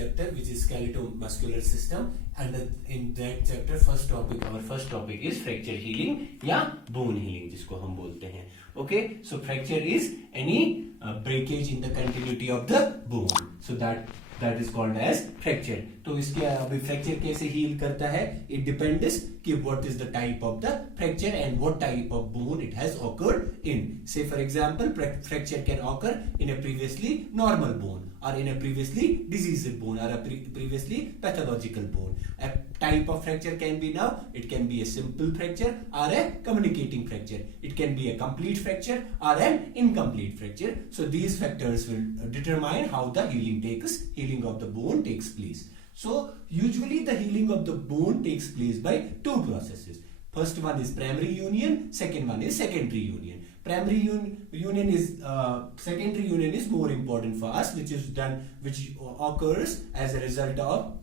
chapter, which is skeletal-muscular system, and in that chapter our first topic is fracture healing या bone healing जिसको हम बोलते हैं. Okay, so fracture is any breakage in the continuity of the bone, so that is called as fracture. तो इसके अभी fracture कैसे heal करता है, it depends कि what is the type of the fracture and what type of bone it has occurred in. Say for example, fracture can occur in a previously normal bone or in a previously diseased bone or a previously pathological bone. A type of fracture can be now, it can be a simple fracture or a communicating fracture. It can be a complete fracture or an incomplete fracture. So these factors will determine how the healing of the bone takes place. So usually the healing of the bone takes place by two processes. First one is primary union, second one is secondary union. Primary union is secondary union is more important for us, which occurs as a result of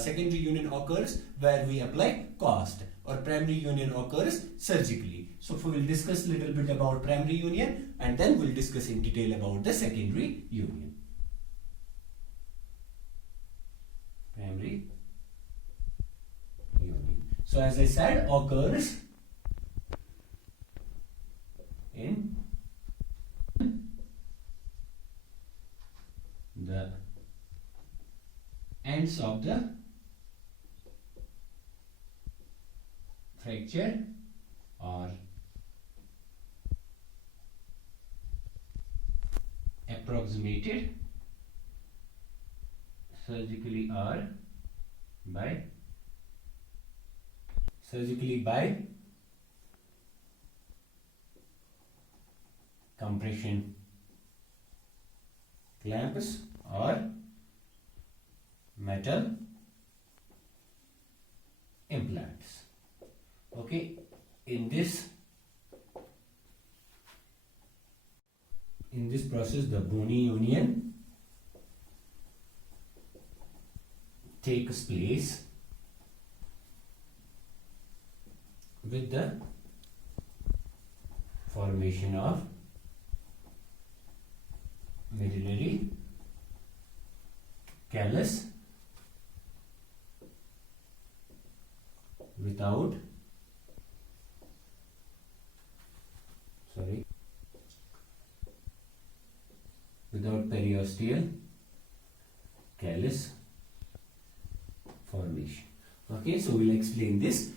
secondary union occurs where we apply cast, or primary union occurs surgically. So we will discuss a little bit about primary union and then we'll discuss in detail about the secondary union. Primary union. So as I said, occurs in the ends of the fracture or approximated surgically by compression clamps or metal implants. Okay, in this process the bony union takes place with the formation of medullary callus without periosteal callus formation. Okay, so we'll explain this.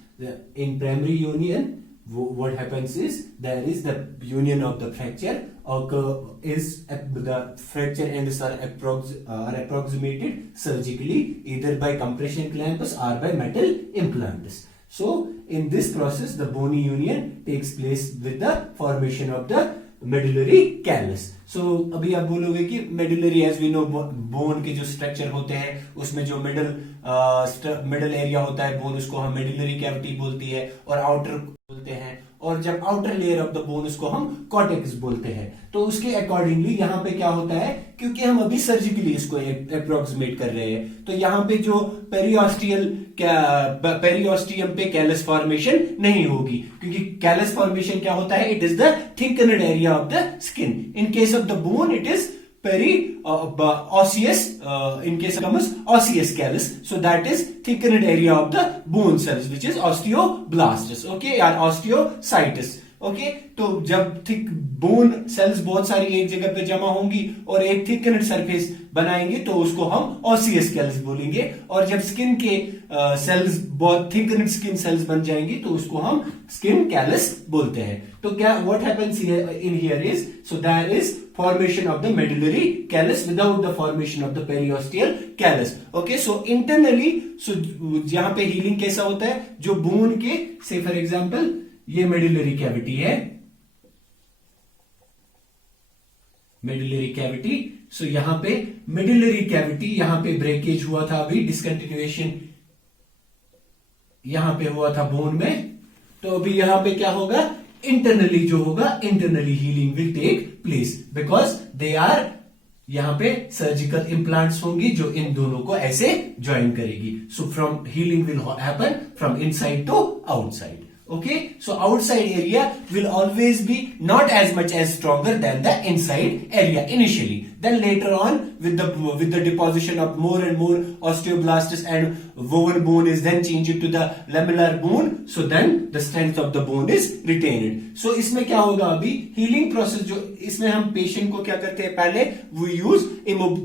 In primary union, what happens is there is the union of the fracture the fracture ends are approximated surgically either by compression clamps or by metal implants. So in this process the bony union takes place with the formation of the medullary callus. So अभी आप बोलोगे कि medullary as we know bone के जो structure होते हैं उसमें जो middle area होता है bone उसको हम medullary cavity बोलती है और outer बोलते हैं, और जब outer layer of the bone उसको हम कॉर्टेक्स बोलते हैं. तो उसके अकॉर्डिंगली यहाँ पे क्या होता है, क्योंकि हम अभी सर्जिकली इसको अप्रोक्सीमेट कर रहे हैं, तो यहाँ पे जो पेरियोस्टियम पे कैलस फॉर्मेशन नहीं होगी, क्योंकि कैलस फॉर्मेशन क्या होता है, it is the thickened area of the skin. In case of the bone it is osseous, in case of osseous callus, so that is thickened area of the bone cells which is osteoblasts, okay, or osteocytes. Okay, तो जब thick bone cells बहुत सारी एक जगह पे जमा होंगी और एक थिकनेड सरफेस बनाएंगे तो उसको हम ऑसियस कैलस बोलेंगे, और जब स्किन के सेल्स बहुत थिकनेड स्किन सेल्स बन जाएंगी तो उसको हम स्किन कैलस बोलते हैं. तो क्या what happens in here is, so there is formation of the medullary callus without the formation of the periosteal callus. Okay, so internally, so यहाँ पे healing कैसा होता है, जो bone के say for example ये medullary cavity है, medullary cavity. So यहाँ पे medullary cavity, यहाँ पे breakage हुआ था, अभी discontinuation यहाँ पे हुआ था bone में, तो अभी यहाँ पे क्या होगा, इंटरनली जो होगा, internally healing will take place because they are, यहां पे सर्जिकल इंप्लांट्स होंगी जो इन दोनों को ऐसे ज्वाइन करेगी. So from healing will happen from inside to outside. Okay, so outside area will always be not as much as stronger than the inside area initially. Then later on, with the deposition of more and more osteoblasts and woven bone is then changed to the lamellar bone. So then the strength of the bone is retained. So इसमें क्या होगा अभी healing process जो इसमें हम patient को क्या करते हैं पहले we use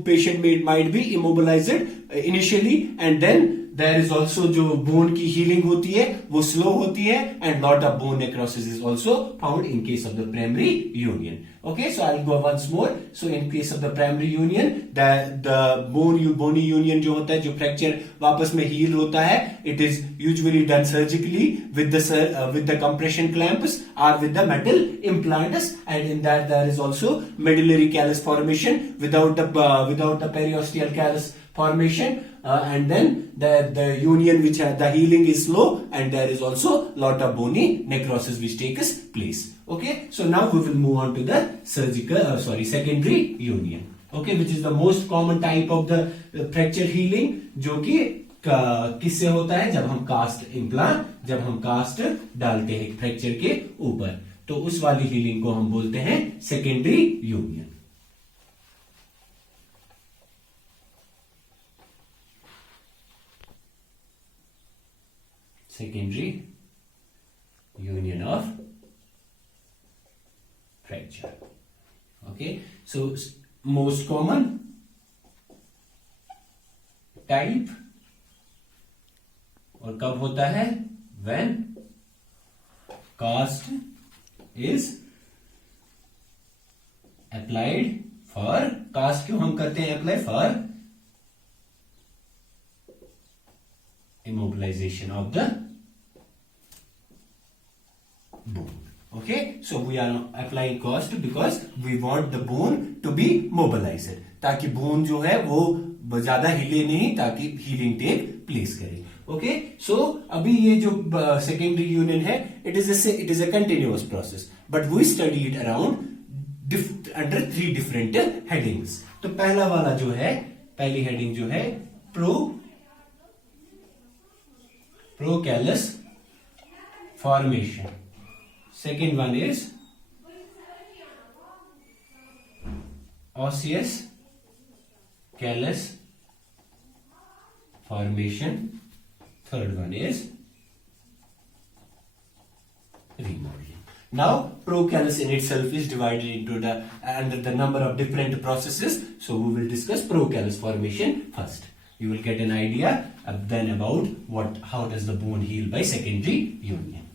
patient might be immobilized initially and then there is also जो bone की healing होती है वो slow होती है and lot of bone necrosis is also found in case of the primary union. Okay, so I'll go once more. So in case of the primary union, the bony union जो होता है जो fracture वापस में heal होता है, it is usually done surgically with the compression clamps or with the metal implants, and in that there is also medullary callus formation without the periosteal callus formation. And then the union which the healing is slow and there is also lot of bony necrosis which takes place. Okay, so now we will move on to the secondary union. Okay, which is the most common type of the fracture healing जो कि किससे होता है जब हम cast डालते हैं fracture के ऊपर, तो उस वाली हीलिंग को हम बोलते हैं secondary union. Secondary union of fracture. Okay, so most common type और कब होता है when cast is applied for, cast क्यों हम करते हैं apply for immobilization of the bone. Okay, so we are applying cast because we want the bone to be mobilized, ताकि bone जो है वो ज्यादा हिले नहीं, ताकि healing take place करे. Okay, so अभी ये जो secondary union है, it is a continuous process, but we study it around under 3 different headings. तो पहला वाला जो है, पहली heading जो है procallus formation. Second one is osseous callus formation. Third one is remodeling. Now procallus in itself is divided into under the number of different processes, so we will discuss procallus formation first. You will get an idea then about how does the bone heal by secondary union.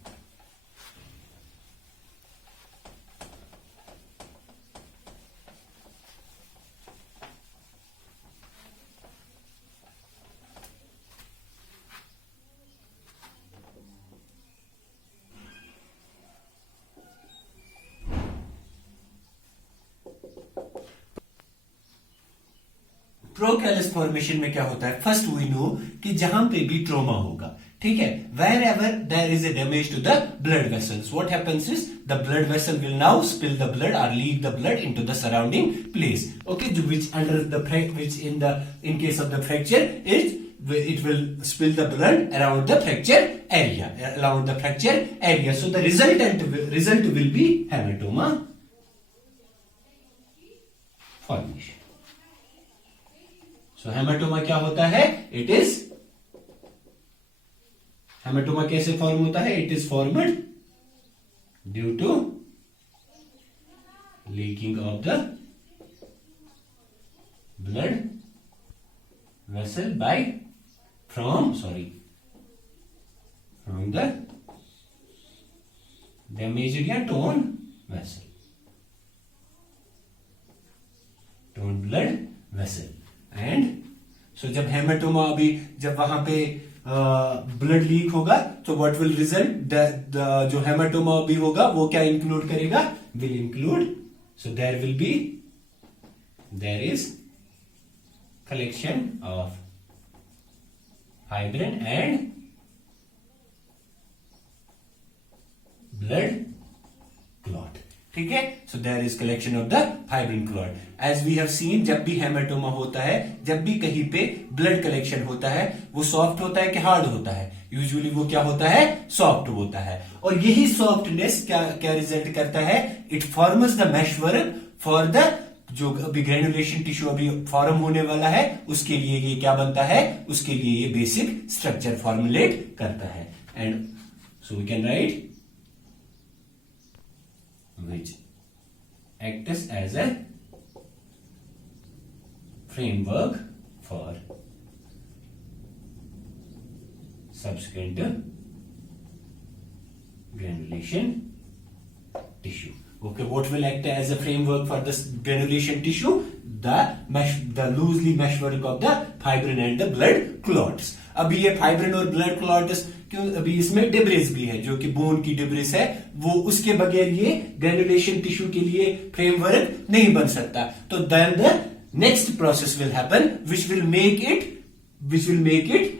Procallus formation में क्या होता है, first we know कि जहां पे भी trauma होगा, ठीक है, wherever there is a damage to the blood vessels, what happens is the blood vessel will now spill the blood और leak the blood into the surrounding place. Okay, which in case of the fracture it will spill the blood around the fracture area. So the result will be hematoma formation. So hematoma क्या होता है, hematoma कैसे form होता है, it is formed due to leaking of the blood vessel from the damaged या torn vessel, torn blood vessel. And so जब haematoma अभी जब वहां पे ब्लड लीक होगा तो व्हाट विल रिजल्ट, जो हेमाटोमा अभी होगा वो क्या इंक्लूड करेगा, will include, so there is collection of fibrin and blood clot. ठीक है, so there is collection of the fibrin clot. As we have seen, जब भी हेमाटोमा होता है, जब भी कहीं पे ब्लड कलेक्शन होता है, वो सॉफ्ट होता है कि हार्ड होता है? यूजुअली वो क्या होता है? सॉफ्ट होता है। और यही सॉफ्टनेस क्या क्या रिजल्ट करता है? It forms the meshwork for the, जो अभी ग्रेनुलेशन टिश्यू अभी फॉर्म होने वाला है, उसके लिए ये क्या बनता है? उसके लिए ये बेसिक स्ट्रक्चर फॉर्मुलेट करता है। And so we can write which acts as a framework for subsequent granulation tissue. Okay, what will act as a framework for this granulation tissue? The loosely meshwork of the fibrin and the blood clots. अभी ये fibrin और blood clots क्यों? अभी इसमें debris भी है, जो कि बोन की डिब्रिस है, वो उसके बगैर ये ग्रेनुलेशन टिश्यू के लिए फ्रेमवर्क नहीं बन सकता। तो then the next process will happen which will make it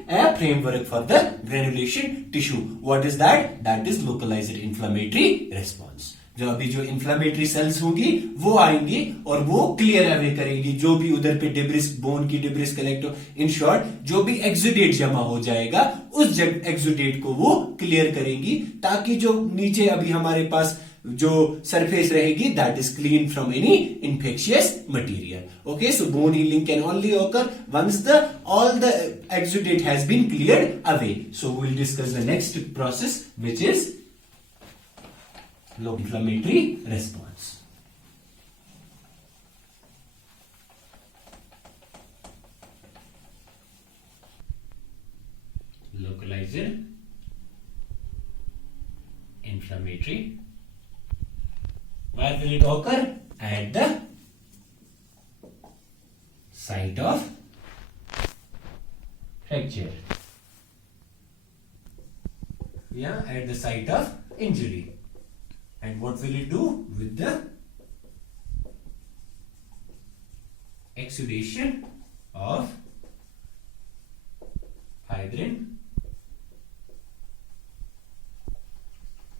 a framework for the granulation tissue. What is that? That is localized inflammatory response. जो अभी जो इन्फ्लामेटरी सेल्स होंगी वो आएंगी और वो क्लियर अवे करेंगी जो भी उधर पे डिब्रिस, बोन की डिब्रिस कलेक्ट हो। इन शॉर्ट, जो भी एक्सुडेट जमा हो जाएगा उस एक्सुडेट को वो क्लियर करेंगी, ताकि जो नीचे अभी हमारे पास जो सरफेस रहेगी, that is clean from any infectious material. Okay, so bone healing can only occur once the all the exudate has been cleared away. So we will discuss the next process which is low inflammatory response. Localized inflammatory. Where will it occur? At the site of fracture. Yeah, at the site of injury. And what will it do with the exudation of fibrin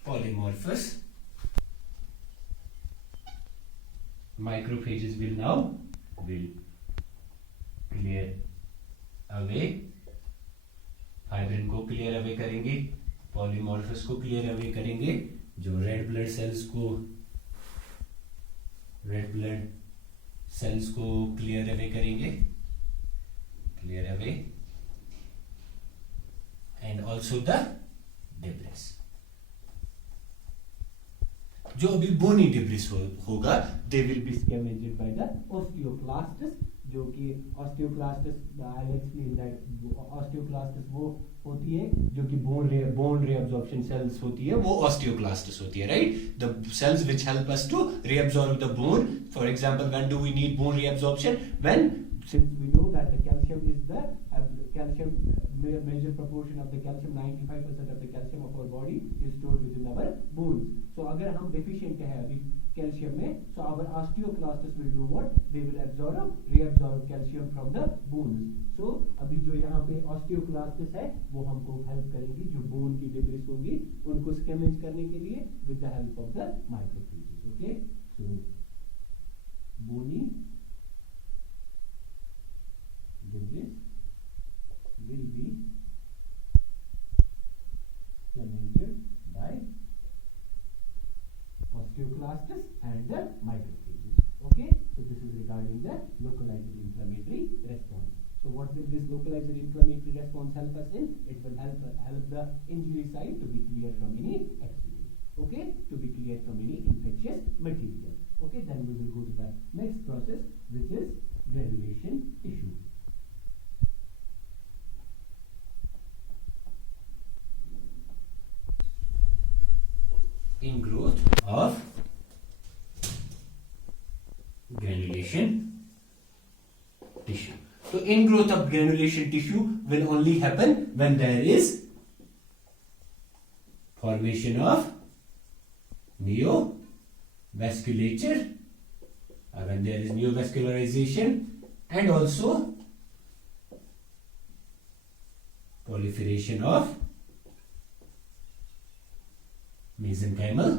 polymorphous macrophages will clear away, fibrin को clear away करेंगे, polymorphs को clear away करेंगे, जो red blood cells को clear away करेंगे, clear away, and also the debris. जो अभी bony debris होगा, they will be scavenged by the osteoclasts, जो कि osteoclasts, I will explain that. Osteoclasts वो होती है जो कि बोन रीअब्जॉर्प्शन सेल्स होती है, वो ऑस्टियोक्लास्ट्स होती है, right? The cells which help us to reabsorb the bone. For example, when do we need bone reabsorption? When, since we know that the calcium is the major proportion of the calcium, 95% of the calcium of our body is stored within our bones. So अगर हम deficient है अभी calcium में, so our osteoclasts will do what? They will reabsorb calcium from the bones. So अभी जो यहाँ पे osteoclasts है वो हमको help करेंगी, जो bone की debris होंगी उनको scavenge करने के लिए with the help of the macrophages. Okay, so bony debris will be scavenged by osteoclasts and the macrophages. Okay, so this is regarding the localized inflammatory response. So what will this localized inflammatory response help us in? It will help the injury site to be cleared from any exudate. Okay, to be cleared from any infectious material. Okay, then we will go to the next process, which is granulation tissue. Ingrowth of granulation tissue. So ingrowth of granulation tissue will only happen when there is formation of neovasculature, when there is neovascularization, and also proliferation of mesenchymal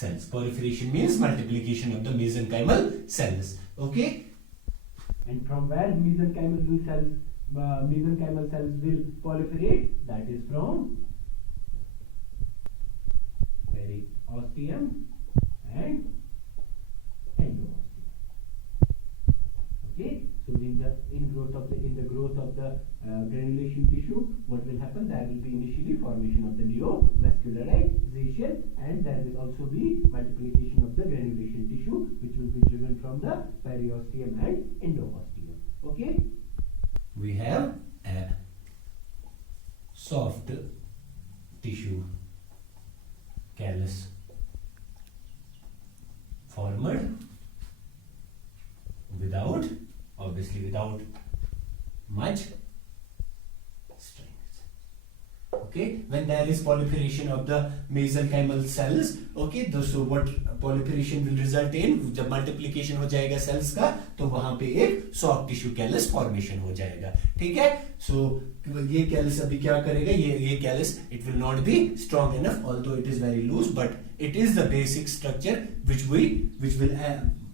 cells. Proliferation means multiplication of the mesenchymal cells. Okay. And from where mesenchymal cells will proliferate? That is from periosteum and endosteum. Okay, so in the growth of the granulation tissue, what will happen? There will be initially formation of the neovascularization, and there will also be multiplication of the granulation tissue, which will be driven from the periosteum and endosteum. Okay, we have a soft tissue callus formed without much strength. Okay, when there is proliferation of the mesenchymal cells, okay, so what proliferation will result in, जब multiplication हो जाएगा cells का, तो वहां पे एक soft tissue callus formation हो जाएगा. ठीक है, so ये callus अभी क्या करेगा, ये callus it will not be strong enough, although it is very loose, but it is the basic structure which will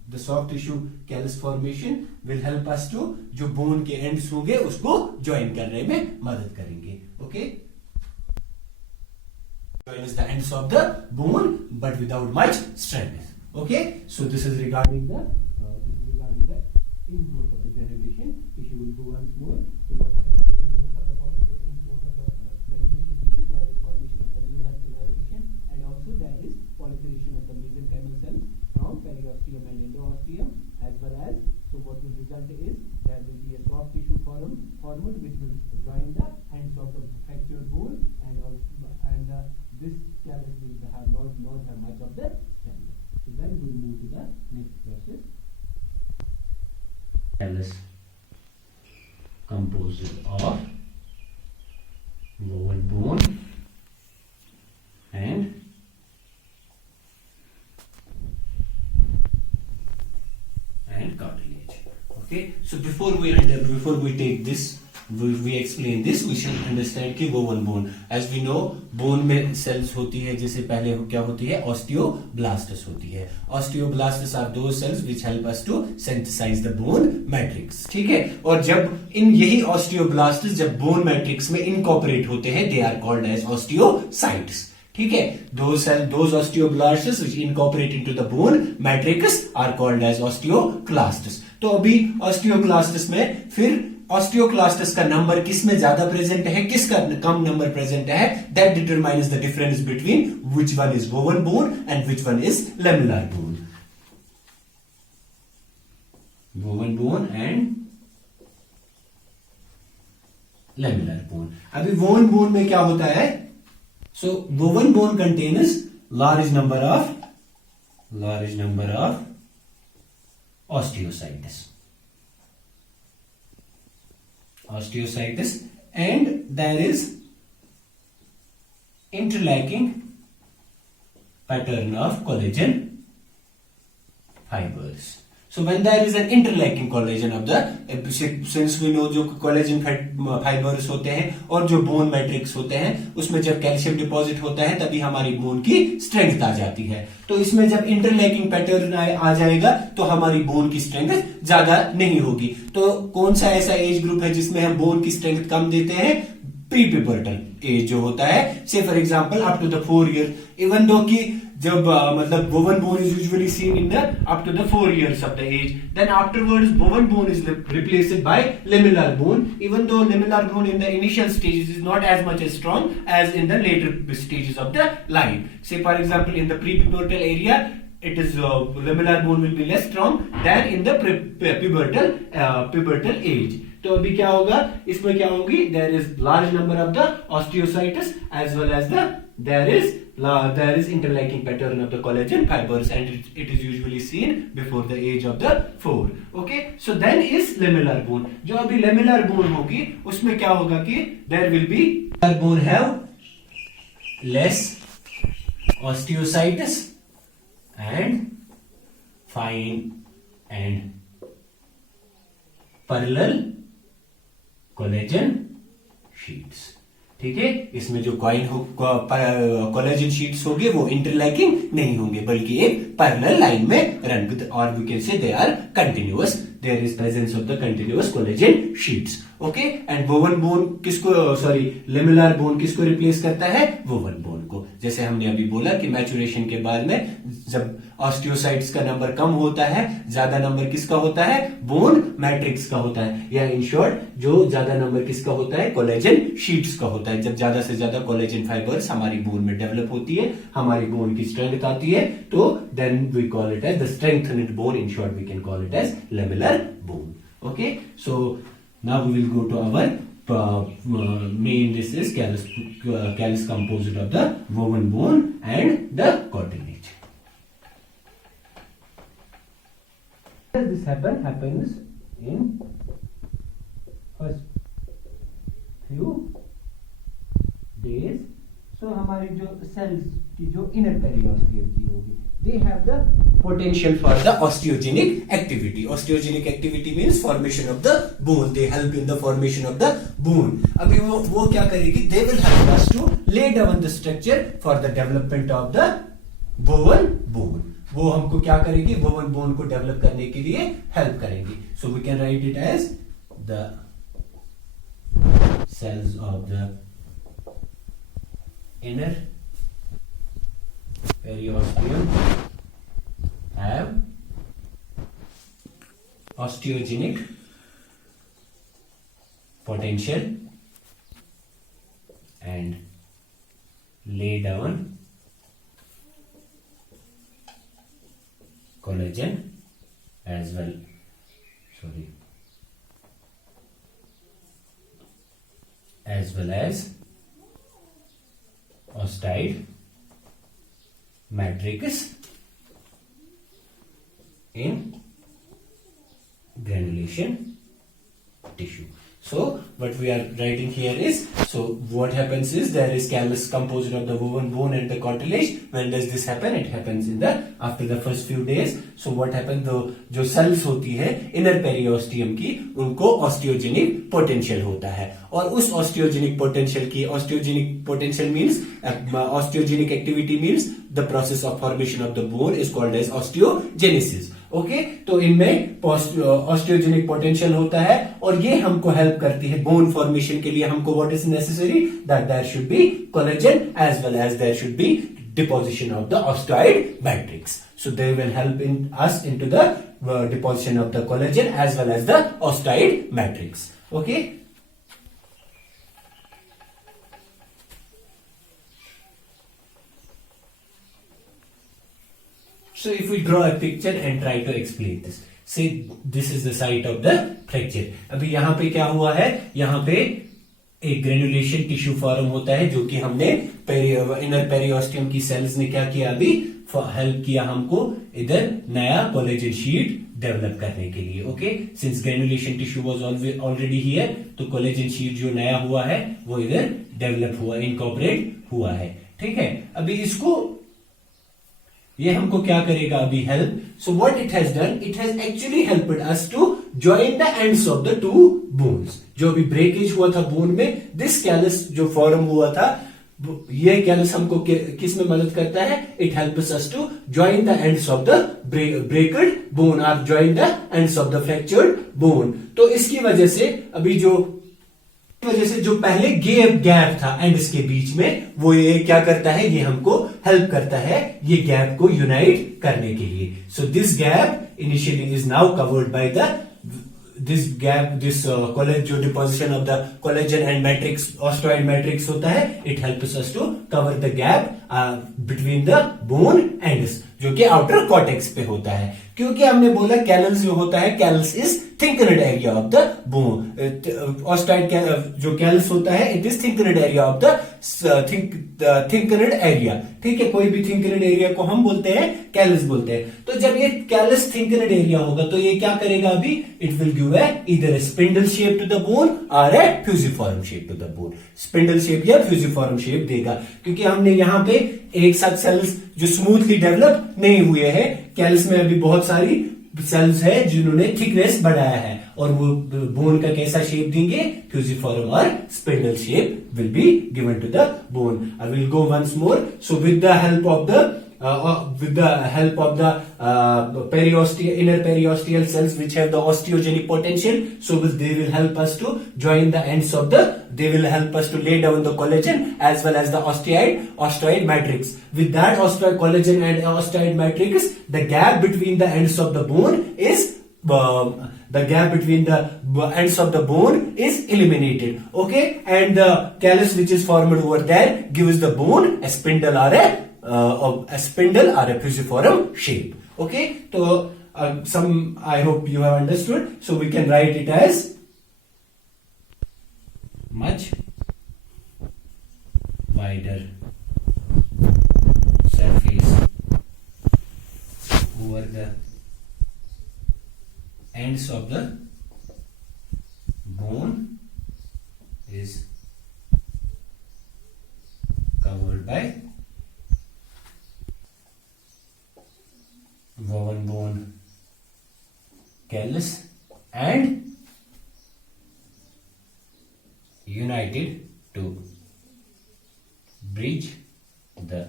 the soft tissue callus formation will help us to जो bone के ends होंगे उसको join करने में मदद करेंगे. Okay, join is the ends of the bone but without much strength. Okay, so this is regarding the ingrowth of the granulation tissue. Will go once more. So what happens in ingrowth of the granulation tissue? There is formation of the neovascularization, and also there is proliferation of the mesenchymal cells from periosteum and endosteum, as well as, so what will result is there will be a soft tissue formed which will join the ends of the fractured bone, and this callus will not have much of the strength. So then we will move to the next process. Callus composed of woven bone and cartilage. Okay, so before we take this, we explain this, we should understand कि woven bone, as we know bone में cells होती है, जैसे पहले क्या होती है, osteoblastis होती है. Osteoblastis are those cells which help us to synthesize the bone matrix. ठीक है, और जब यही osteoblastis जब bone matrix में incorporate होते हैं, they are called as osteocytes. ठीक है, those osteoblastis which incorporate into the bone matrix are called as osteoclastis. तो अभी osteoclastis में फिर osteoclastis का नंबर किस में ज्यादा प्रेजेंट है, किसका कम नंबर प्रेजेंट है, that determines the difference between which one is woven bone and which one is lamellar bone. Woven bone and lamellar bone. अभी woven bone में क्या होता है? So woven bone contains large number of osteocytes, and there is interlacking pattern of collagen fibers. So when there is an interlacking collagen of the, since we know जो collagen fibers होते हैं और जो bone matrix होते हैं, उसमें जब calcium deposit होता है तभी हमारी बोन की स्ट्रेंथ आ जाती है. तो इसमें जब इंटरलैकिंग पैटर्न आ जाएगा तो हमारी बोन की स्ट्रेंथ ज्यादा नहीं होगी. तो कौन सा ऐसा एज ग्रुप है जिसमें हम बोन की स्ट्रेंथ कम देते हैं? प्रीपिबर्टल एज जो होता है, say for example up to the 4 year, even though कि जब मतलब woven bone is usually seen in the up to the 4 years of the age, then afterwards woven bone is replaced by lamellar bone, even though lamellar bone in the initial stages is not as much as strong as in the later stages of the life. Say for example in the prepubertal area it is lamellar bone will be less strong than in the pubertal age. तो अभी क्या होगा, इसमें क्या होगी, there is large number of the osteocytes as well as there is interlacking pattern of the collagen fibers, and it is usually seen before the age of the 4. Okay, so then is lamellar bone. जो अभी lamellar bone होगी उसमें क्या होगा कि there will be lamellar bone have less osteocytes and fine and parallel collagen sheets. ठीक है, इसमें जो कॉइन कोलेजन शीट्स होंगे वो इंटरलैकिंग नहीं होंगे, बल्कि एक पैरेलल लाइन में रन विद, और we can say they are continuous, there is presence of the continuous collagen sheets. Okay, and woven bone किसको, सॉरी लेमुलर बोन किसको रिप्लेस करता है, वोवन बोन को. जैसे हमने अभी बोला कि मैचुरेशन के बाद में जब ऑस्टियोसाइट्स का नंबर कम होता है, ज्यादा नंबर किसका होता है, बोन मैट्रिक्स का होता है, या इन शॉर्ट जो ज्यादा नंबर किसका होता है, कोलेजन शीट्स का होता है. जब ज्यादा से ज्यादा कोलेजन फाइबर्स हमारी बोन में डेवलप होती है, हमारी बोन की स्ट्रेंथ आती है, तो then we call it as the strengthened bone. In short we can call it as lamellar bone. Okay, so now we will go to our main, this is callus composite of the woven bone and the cartilage. This happens in first few days. So हमारी जो cells की जो inner periosteum की होगी, they have the potential for the osteogenic activity. Osteogenic activity means formation of the bone. They help in the formation of the bone. अभी वो क्या करेगी? They will help us to lay down the structure for the development of the woven bone. वो हमको क्या करेगी? woven bone को develop करने के लिए help करेंगी. So we can write it as the cells of the inner periosteum have osteogenic potential and lay down collagen as well. As well as osteoid matrix in granulation tissue. So what we are writing here is, so what happens is there is callus composite of the woven bone and the cartilage. When does this happen? It happens in the after the first few days. So what happens, जो cells होती है inner periosteum की, उनको osteogenic potential होता है, और उस osteogenic potential means osteogenic activity means the process of formation of the bone is called as osteogenesis. Okay, तो इनमें ऑस्टियोजेनिक पोटेंशियल होता है, और ये हमको हेल्प करती है बोन फॉर्मेशन के लिए. हमको what is necessary, that there should be collagen as well as there should be deposition of the osteoid matrix. So they will help in us into the deposition of the collagen as well as the osteoid matrix. Okay. So if we draw a picture and try to explain this, say this is the site of the fracture. अभी यहाँ पे क्या हुआ है, यहाँ पे एक granulation tissue form होता है, जो कि हमने इनर पेरियोस्टियम की सेल्स ने क्या किया, अभी हेल्प किया हमको इधर नया कोलेजन शीट डेवलप करने के लिए. Okay, since granulation tissue was already here, तो कोलेजन शीट जो नया हुआ है वो इधर डेवलप हुआ, इनकॉर्पोरेट हुआ है. ठीक है, अभी इसको ये हमको क्या करेगा अभी help. So what it has done, it has actually helped us to join the ends of the two bones. जो अभी ब्रेकेज हुआ था बोन में, दिस कैलस जो फॉर्म हुआ था, ये कैलस हमको किस में मदद करता है, it helps us to join the ends of the broken bone और join the ends of the fractured bone. तो इसकी वजह से अभी जो पहले गैप था एंड्स के बीच में, वो ये क्या करता है, ये हमको हेल्प करता है ये गैप को यूनाइट करने के लिए. So this gap initially is now covered by the जो deposition of the collagen and matrix, osteoid matrix होता है, it helps us to cover the gap between the bone ends, जो कि आउटर कॉर्टेक्स पे होता है. क्योंकि हमने बोला कैलस जो होता है, callus is thickened area of the bone. Osteoid जो कैलस होता है, it is thickened area of the thickened area. ठीक है, कोई भी थिंकनेड एरिया को हम बोलते हैं कैलस बोलते हैं. तो जब ये कैलस थिंकनेड एरिया होगा, तो ये क्या करेगा अभी, it will give either spindle shape to the bone और a fusiform shape to the bone. Spindle shape या फ्यूजिफॉर्म शेप देगा, क्योंकि हमने यहाँ पे एक साथ सेल्स जो स्मूथली डेवलप नहीं हुए हैं, कैलस में अभी बहुत सारी सेल्स है जिन्होंने थिकनेस बढ़ाया है, और वो बोन का कैसा शेप देंगे, फ्यूजिफॉर्म और spindle shape will be given to the bone. I will go once more. So with the help of the inner periosteal cells which have the osteogenic potential, so they will help us to join the ends of they will help us to lay down the collagen as well as the osteoid matrix. With that collagen and osteoid matrix, the gap between the ends of the bone is eliminated. Okay, and the callus which is formed over there gives the bone a spindle or a fusiform shape. Okay, so I hope you have understood. So we can write it as much wider surface over the ends of the bone is covered by woven bone callus and united to bridge the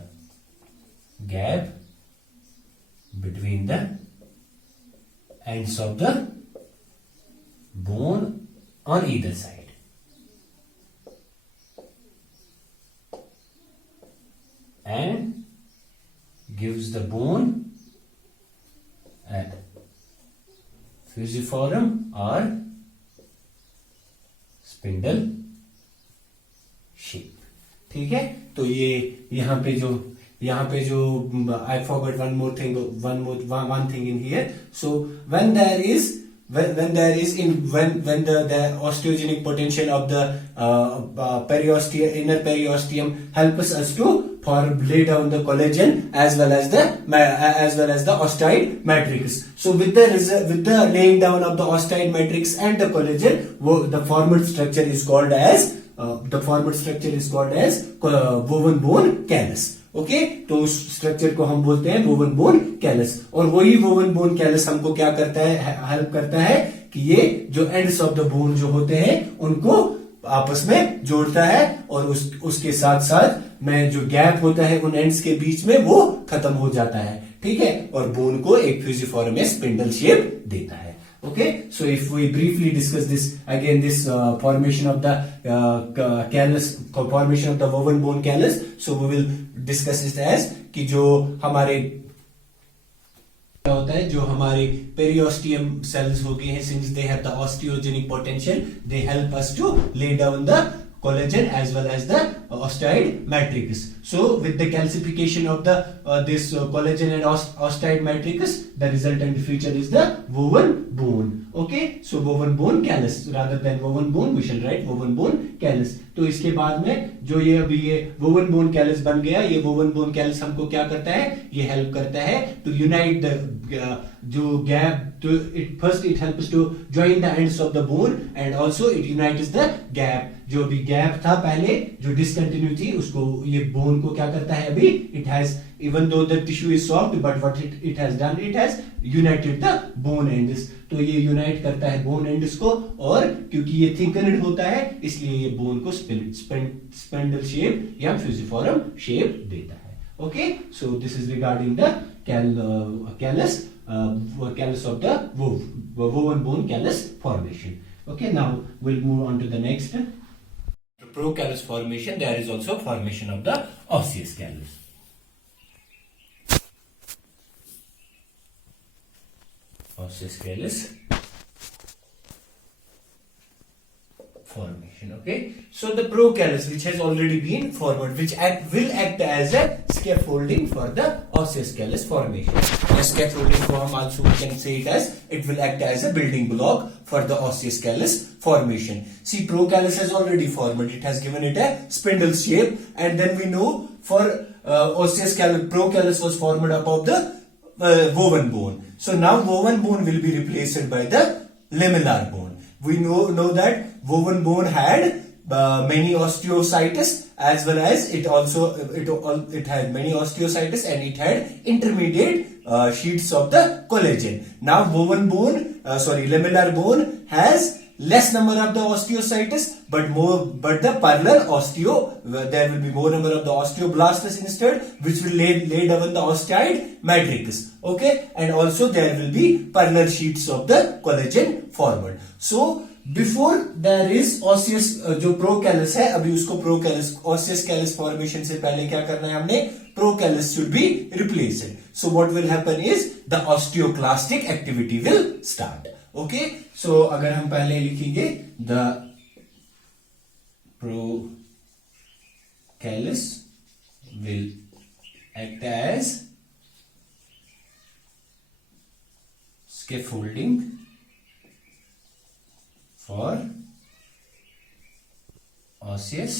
gap between the ends of the bone on either side. And gives the bone a fusiform or spindle shape. ठीक है, तो ये यहाँ पे जो I forgot one thing in here. So when the osteogenic potential of the inner periosteum helps us to lay down the collagen as well as the osteoid matrix. So with the laying down of the osteoid matrix and the collagen, the formed structure is called as woven bone callus. Okay, तो उस structure को हम बोलते हैं woven bone callus. और वही woven bone callus हमको क्या करता है, हेल्प करता है कि ये जो एंड्स ऑफ द बोन जो होते हैं उनको आपस में जोड़ता है और उसके साथ साथ में जो गैप होता है उन एंड्स के बीच में वो खत्म हो जाता है. ठीक है, और बोन को एक फ्यूजिफॉर्म में स्पिंडल शेप देता है. Okay, so if we briefly discuss this again, this formation of the callus, formation of the woven bone callus, so we will discuss it as कि जो हमारे क्या होता है, जो हमारे पेरियोस्टियम सेल्स हो गए हैं, since they have the osteogenic potential, they help us to lay down the collagen as well as the osteoid matrix. So with the calcification of the this collagen and osteoid matrix, the resultant feature is the woven bone. Okay, so woven bone callus rather than woven bone, we shall write woven bone callus. तो इसके बाद में जो ये अभी ये woven bone callus बन गया, ये woven bone callus हमको क्या करता है, ये हेल्प करता है to unite the जो gap, तो it helps to join the ends of the bone and also it unites the gap. जो भी गैप था पहले, जो डिसकंटिन्यू थी, उसको ये बोन को क्या करता है, अभी it has, even though the tissue is soft, but what it has done, it has United the bone ends. तो ये यूनाइट करता है बोन एंड्स को, और क्योंकि ये थिकनेड होता है इसलिए ये बोन को स्पिंडल शेप या फ्यूजिफॉर्म शेप देता है. Okay, so this is regarding the callus of the woven bone callus formation. Okay, now we'll move on to the next. Procallus formation, there is also formation of the osseous callus. Osseous callus formation. Okay, so the procallus which has already been formed, which will act as a scaffolding for the osseous callus formation. The scaffolding form also we can say it will act as a building block for the osseous callus formation. See, procallus has already formed, it has given it a spindle shape, and then we know for osseous callus, procallus was formed above the woven bone. So now woven bone will be replaced by the lamellar bone. We know that woven bone had many osteocytes, as well as it had many osteocytes and it had intermediate sheets of the collagen. Now woven bone lamellar bone has less number of the osteocytes, but the parallel there will be more number of the osteoblastus instead, which will lay down the osteoid matrix. Okay, and also there will be parallel sheets of the collagen formed. So before there is osseous जो procallus है, अभी उसको प्रोकैलस osseous callus formation से पहले क्या करना है हमने, procallus should be replaced. So what will happen is the osteoclastic activity will start. Okay, so अगर हम पहले लिखेंगे the procallus will act as scaffolding for osseous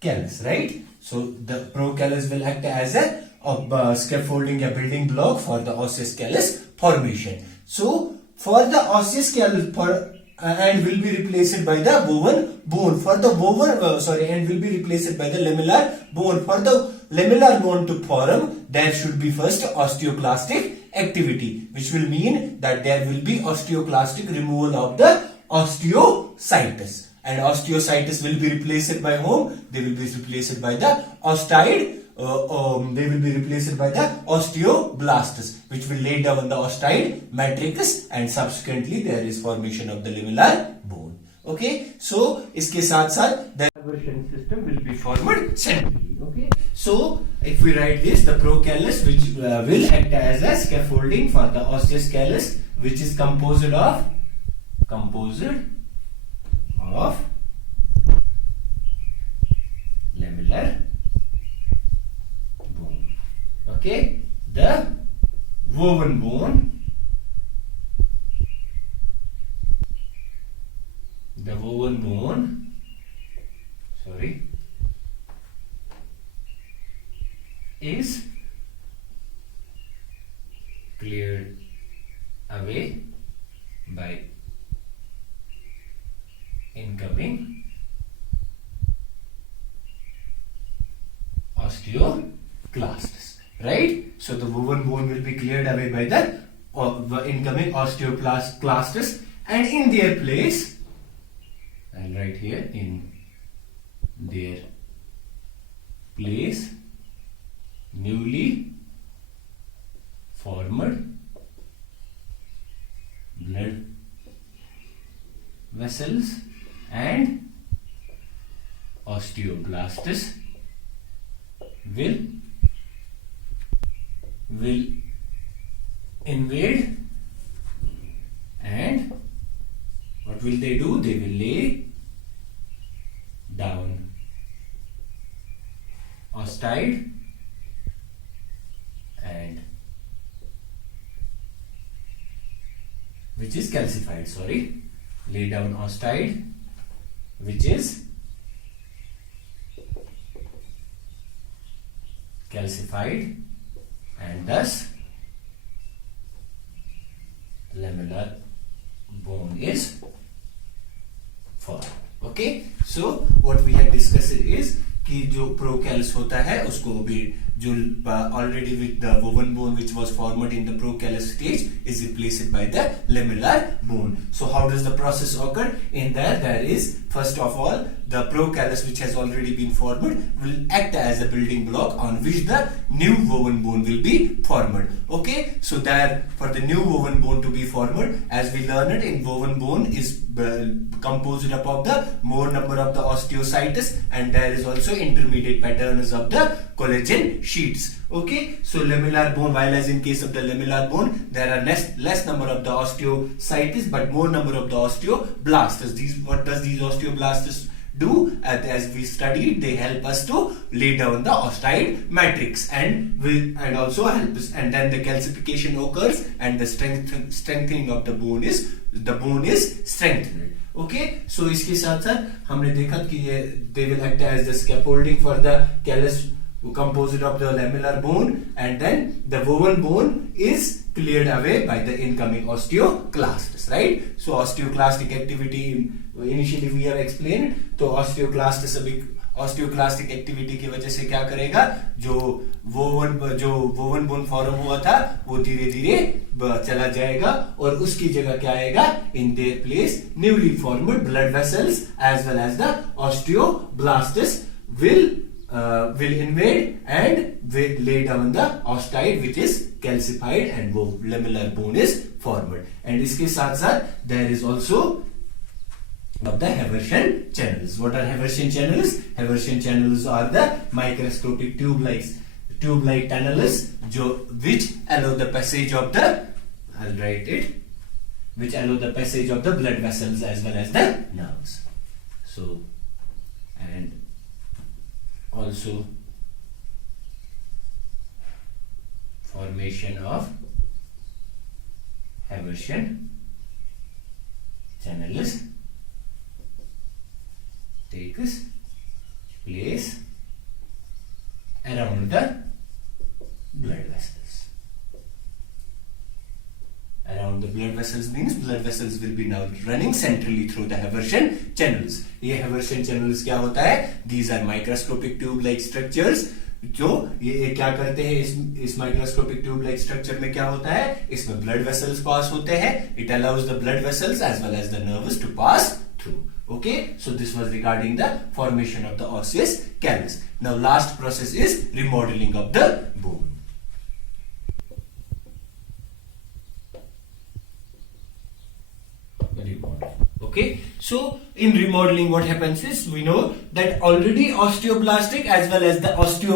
callus, right? So the procallus will act as a scaffolding, a building block for the osseous callus formation. So for the osseous callus and will be replaced by the boven bone. For the boven and will be replaced by the lamellar bone. For the lamellar bone to form, there should be first osteoclastic activity, which will mean that there will be osteoclastic removal of the osteocytes, and osteocytes will be replaced by whom? They will be replaced by the osteoid. They will be replaced by the osteoblastus, which will lay down the osteoid matrix, and subsequently there is formation of the lamellar bone. Okay, so इसके साथ साथ the diversion system will be formed centrally. Okay, so if we write this, the procallus which will act as a scaffolding for the osseous callus, which is composed of lamellar bone. Okay, the woven bone, is cleared away by incoming osteoclastus, right? So the woven bone will be cleared away by the incoming osteoclastus, and in their place, I'll write here, in their place, newly formed blood vessels and osteoblastus will invade, and what will they do? They will lay down osteoid and which is calcified, lay down osteoid which is calcified, and thus lamellar bone is formed. Okay, so what we have discussed is कि जो प्रोकैलस होता है उसको भी जो already with the woven bone which was formed in the procallus stage is replaced by the lamellar bone. So how does the process occur? In there is first of all the procallus which has already been formed will act as a building block on which the new woven bone will be formed. Okay, so there for the new woven bone to be formed, as we learned in woven bone is composed up of the more number of the osteocytes, and there is also intermediate patterns of the collagen sheets. Okay, so lamellar bone, while as in case of the lamellar bone there are less number of the osteocytes but more number of the osteoblastus. What does these osteoblastus do? As we studied, they help us to lay down the osteoid matrix and also help us, and then the calcification occurs and the strengthening of the bone is strengthened. Okay, so इसके साथ साथ हमने देखा कि ये they will act as the scaffolding for the callus composed of the lamellar bone, and then the woven bone is cleared away by the incoming osteoclastus, right? So osteoclastic activity initially we have explained. तो osteoclastus osteoclastic activity की वजह से क्या करेगा, जो woven bone form हुआ था वो धीरे धीरे चला जाएगा और उसकी जगह क्या आएगा, in their place newly formed blood vessels as well as the osteoblasts will invade and will lay down the osteoid which is calcified and वो lamellar bone is formed. And इसके साथ साथ there is also of the Haversian channels. What are Haversian channels? Haversian channels are the microscopic tube-like tunnels which allow the passage of the, I'll write it, which allow the passage of the blood vessels as well as the nerves. So, and also formation of Haversian channels takes place around the blood vessels. Around the blood vessels means blood vessels will be now running centrally through the Haversian channels. ये Haversian channels क्या होता है? These are microscopic tube-like structures. जो ये क्या करते हैं, इस माइक्रोस्कोपिक ट्यूब लाइक स्ट्रक्चर में क्या होता है, इसमें ब्लड वेसल्स पास होते हैं. It allows the blood vessels as well as the nerves to pass through. Okay, so this was regarding the formation of the osseous callus. Now last process is remodeling of the bone. Okay, so in remodeling what happens is, we know that already osteoblastic as well as the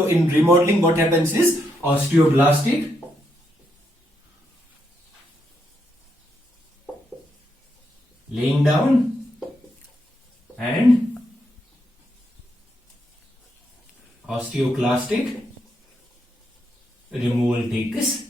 in remodeling what happens is osteoblastic laying down and osteoclastic removal takes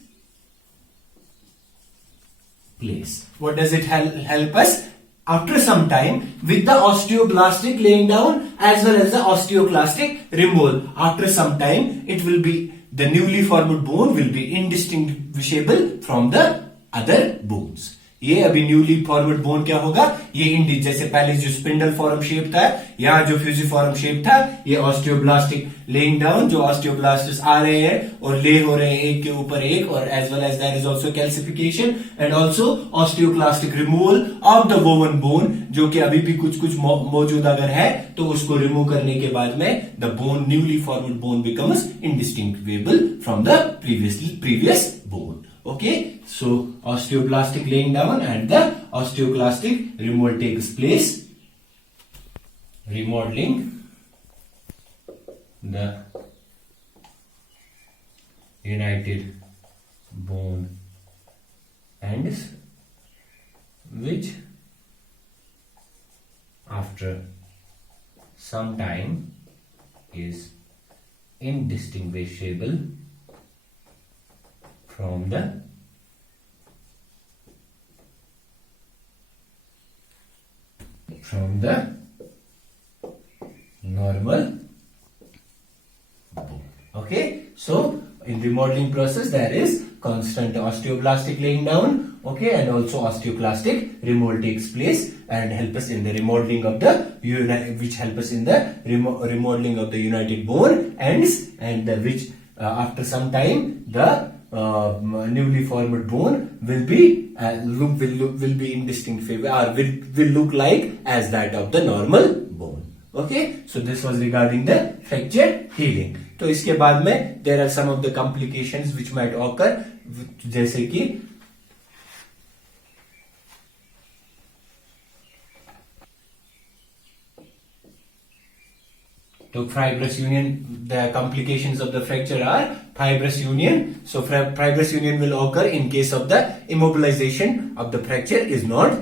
place. What does it help us? After some time, with the osteoblastic laying down as well as the osteoclastic removal, after some time it will be, the newly formed bone will be indistinguishable from the other bones. ये अभी newly formed bone क्या होगा, ये जैसे पहले जो spindle form shape था, यहाँ जो फ्यूजिफॉर्म शेप था, ये ऑस्टियोब्लास्टिक लेइंग डाउन, जो ऑस्टियोब्लास्ट्स आ रहे हैं और ले हो रहे हैं एक के ऊपर एक, और as well as there is also calcification and also osteoclastic removal of the woven bone, जो कि अभी भी कुछ कुछ मौजूद अगर है तो उसको रिमूव करने के बाद में the bone, newly formed bone becomes indistinguishable from the previous bone. Okay, so osteoblastic laying down and the osteoclastic removal takes place, remodeling the united bone ends, which after some time is indistinguishable from the normal bone. Okay, so in remodeling process there is constant osteoblastic laying down, okay, and also osteoclastic removal takes place and help us in the remodeling of the which help us in the remodeling of the united bone ends, and which after some time the newly formed bone will be indistinguishable, or will look like as that of the normal bone. Okay, so this was regarding the fracture healing. तो इसके बाद में there are some of the complications which might occur, जैसे कि तो fibrous union, the complications of the fracture are fibrous union. So fibrous union will occur in case of the immobilization of the fracture has not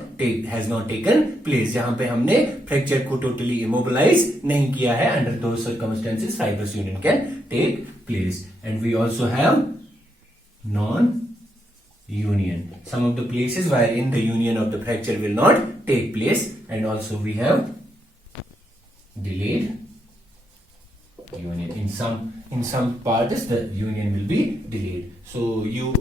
taken place. जहां पे हमने fracture को totally immobilize नहीं किया है, under those circumstances fibrous union can take place. And we also have non-union, some of the places wherein the union of the fracture will not take place, and also we have delayed union. In some parts the union will be delayed. So you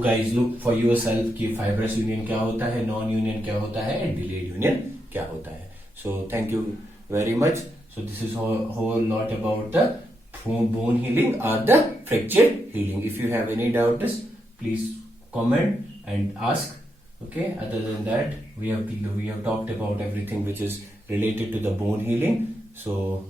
guys look for yourself कि fibrous union क्या होता है, non union क्या होता है, and delayed union क्या होता है. So thank you very much. So this is whole lot about the bone healing or the fracture healing. If you have any doubts, please comment and ask. Okay, other than that, we have talked about everything which is related to the bone healing. So